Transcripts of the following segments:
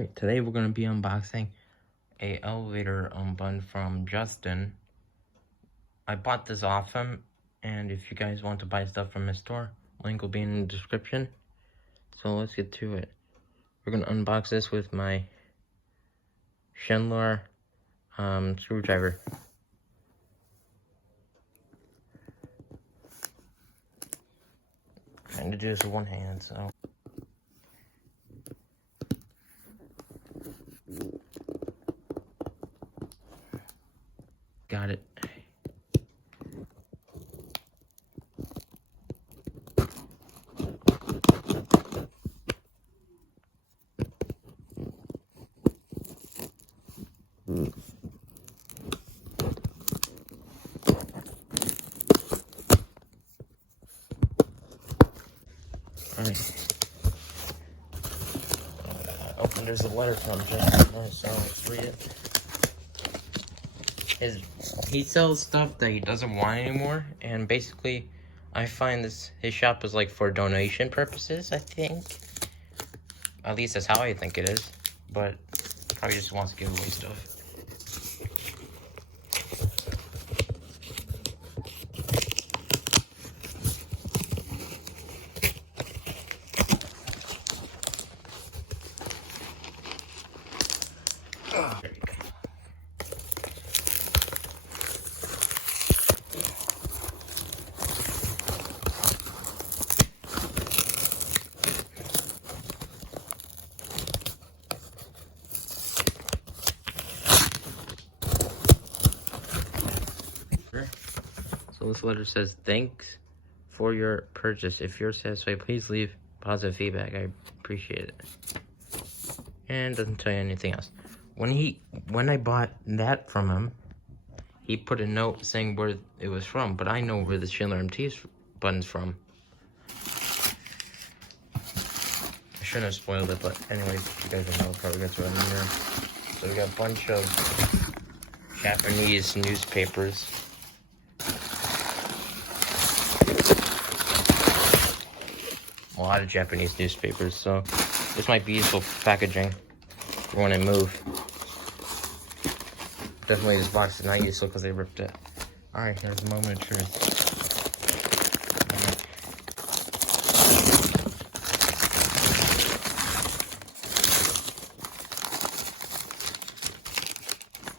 Alright, today we're going to be unboxing a elevator button from Justin. I bought this off him, and if you guys want to buy stuff from his store, link will be in the description. So let's get to it. We're going to unbox this with my Schindler screwdriver. Trying to do this with one hand, so... Got it. Alright. Oh, there's a letter from Justin, so let's read it. He sells stuff that he doesn't want anymore, and basically, I find his shop is like for donation purposes, I think. At least that's how I think it is, but probably just wants to give away stuff. There you go. So this letter says, "Thanks for your purchase. If you're satisfied, please leave positive feedback. I appreciate it." And doesn't tell you anything else. When I bought that from him, he put a note saying where it was from, but I know where the Schindler MT button's from. I shouldn't have spoiled it, but anyways, you guys don't know, probably that's what I mean there. So we got a bunch of Japanese newspapers. A lot of Japanese newspapers, so this might be useful for packaging for when I move. Definitely this box is not useful because they ripped it. Alright, here's the moment of truth.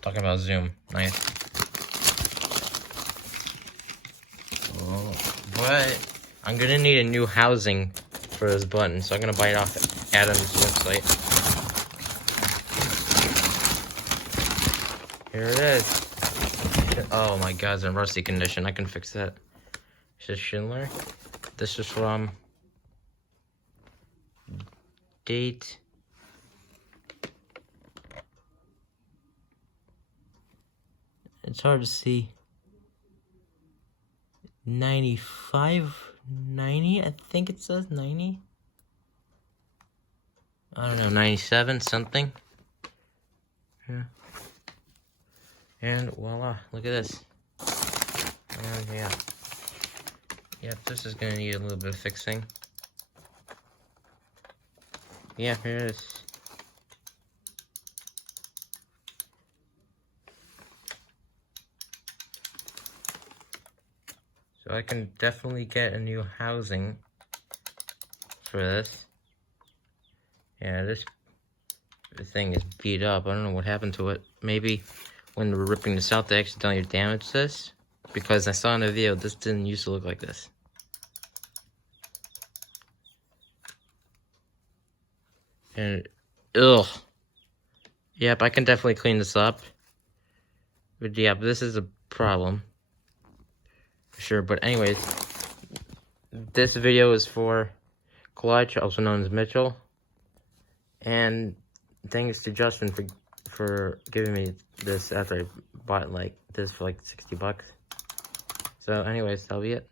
Talking about Zoom, nice. Oh, but I'm gonna need a new housing for this button, so I'm gonna buy it off Adam's website. Here it is. Oh my god, it's in rusty condition. I can fix that. It says Schindler. This is from date. It's hard to see. 95, 90, I think it says 90. I don't know, 97, something. Yeah. And voila, look at this. And yeah. Yep, this is gonna need a little bit of fixing. Yeah, here it is. So I can definitely get a new housing for this. Yeah, this thing is beat up. I don't know what happened to it. Maybe when we were ripping this out, they accidentally damaged this. Because I saw in the video, this didn't used to look like this. And, ugh. Yep, I can definitely clean this up. But yeah, this is a problem. Sure, but anyways, this video is for Clutch, also known as Mitchell, and thanks to Justin for giving me this after I bought like this for like $60. So anyways, that'll be it.